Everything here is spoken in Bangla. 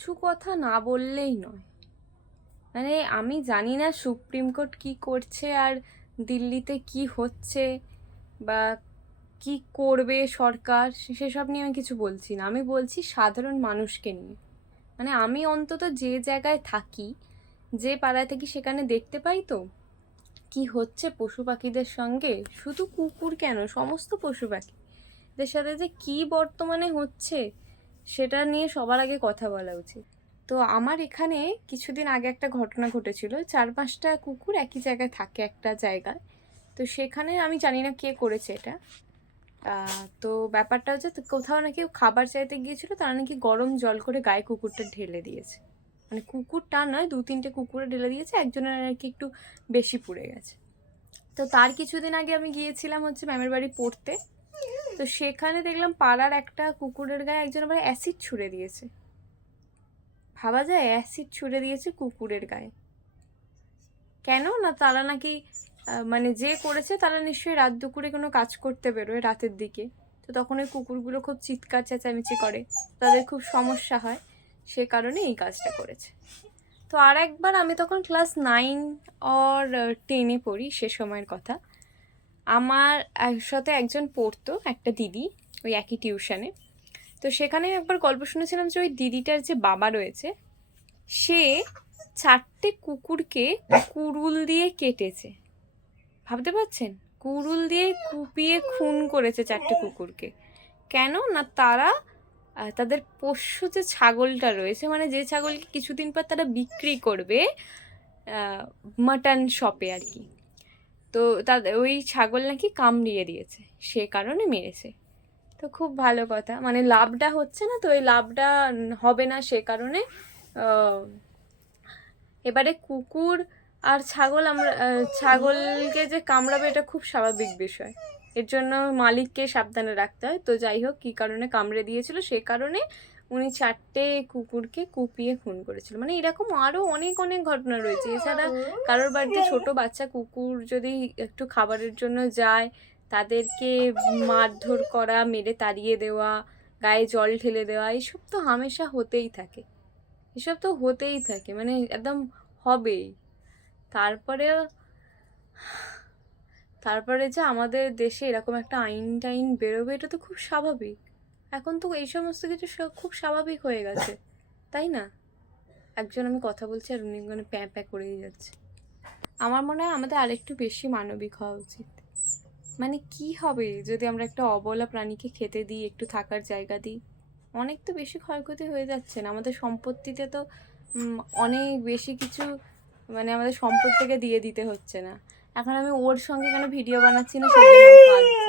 কিছু কথা না বললেই নয়। মানে আমি জানি না সুপ্রিম কোর্ট কি করছে আর দিল্লিতে কি হচ্ছে বা কি করবে সরকার সেসব নিয়ে আমি কিছু বলছি না। আমি বলছি সাধারণ মানুষকে নিয়ে। মানে আমি অন্তত যে জায়গায় থাকি, যে পাড়ায় থাকি সেখানে দেখতে পাই তো কি হচ্ছে পশু পাখিদের সঙ্গে। শুধু কুকুর কেন? সমস্ত পশু পাখিদের সাথে যে কি বর্তমানে হচ্ছে? সেটা নিয়ে সবার আগে কথা বলা উচিত। তো আমার এখানে কিছুদিন আগে একটা ঘটনা ঘটেছিল, চার পাঁচটা কুকুর একই জায়গায় থাকে একটা জায়গায়। তো সেখানে আমি জানি না কে করেছে এটা। তো ব্যাপারটা হচ্ছে কোথাও নাকি খাবার চাইতে গিয়েছিল, তারা নাকি গরম জল করে গায়ে কুকুরটা ঢেলে দিয়েছে। মানে কুকুরটা নয়, দু তিনটে কুকুরে ঢেলে দিয়েছে, একজনের নাকি একটু বেশি পুড়ে গেছে। তো তার কিছুদিন আগে আমি গিয়েছিলাম হচ্ছে ম্যামের বাড়ি পড়তে। তো সেখানে দেখলাম পাড়ার একটা কুকুরের গায়ে একজন আবার অ্যাসিড ছুঁড়ে দিয়েছে। ভাবা যায় অ্যাসিড ছুঁড়ে দিয়েছে কুকুরের গায়ে। কেন? না তারা নাকি মানে যে করেছে তারা নিশ্চয়ই রাত দুপুরে কোনো কাজ করতে বেরোয় রাতের দিকে। তো তখন ওই কুকুরগুলো খুব চিৎকার, চেঁচামেচি করে। তাদের খুব সমস্যা হয়, সে কারণে এই কাজটা করেছে। তো আর একবার আমি তখন ক্লাস নাইন অর টেনে পড়ি সে সময়ের কথা। আমার সাথে একজন পড়তো, একটা দিদি, ওই একই টিউশনে। তো সেখানে একবার গল্প শুনেছিলাম যে ওই দিদিটার যে বাবা রয়েছে, সে চারটে কুকুরকে কুড়ুল দিয়ে কেটেছে। ভাবতে পারছেন? কুড়ুল দিয়ে কুপিয়ে খুন করেছে চারটে কুকুরকে। কেন? না তারা তাদের পোষ্য যে ছাগলটা রয়েছে মানে যে ছাগলকে কিছুদিন পর তারা বিক্রি করবে মাটন শপে আর কি। তো তাদের ওই ছাগল নাকি কামড়িয়ে দিয়েছে, সে কারণে মেরেছে। তো খুব ভালো কথা মানে লাভটা হচ্ছে না তো ওই লাভটা হবে না সে কারণে এবারে কুকুর আর ছাগল আমরা ছাগলকে যে কামড়াবে এটা খুব স্বাভাবিক বিষয়। এর জন্য মালিককে সাবধানে রাখতে হয়। তো যাই হোক, কী কারণে কামড়ে দিয়েছিল সে কারণে উনি চারটে কুকুরকে কুপিয়ে খুন করেছিল। মানে এরকম আরও অনেক অনেক ঘটনা রয়েছে। এছাড়া কারোর বাড়িতে ছোট বাচ্চা কুকুর যদি একটু খাবারের জন্য যায়, তাদেরকে মারধর করা, মেরে তাড়িয়ে দেওয়া, গায়ে জল ঢেলে দেওয়া, এসব তো হামেশা হতেই থাকে। এসব তো হতেই থাকে। মানে একদম হবেই। তারপরেও তারপরে যে আমাদের দেশে এরকম একটা আইন টাইন বেরোবে, এটা তো খুব স্বাভাবিক। এখন তো এই সমস্ত কিছু খুব স্বাভাবিক হয়ে গেছে, তাই না? একজন আমি কথা বলছি আর উনি মানে প্যাঁ প্যাঁ করেই যাচ্ছে। আমার মনে হয় আমাদের আরেকটু বেশি মানবিক হওয়া উচিত। মানে কি হবে যদি আমরা একটা অবলা প্রাণীকে খেতে দিই, একটু থাকার জায়গা দিই? অনেক তো বেশি ক্ষয়ক্ষতি হয়ে যাচ্ছে না। আমাদের সম্পত্তিতে তো অনেক বেশি কিছু মানে আমাদের সম্পদ থেকে দিয়ে দিতে হচ্ছে না। এখন আমি ওর সঙ্গে কেন ভিডিও বানাচ্ছি না কাঁদছি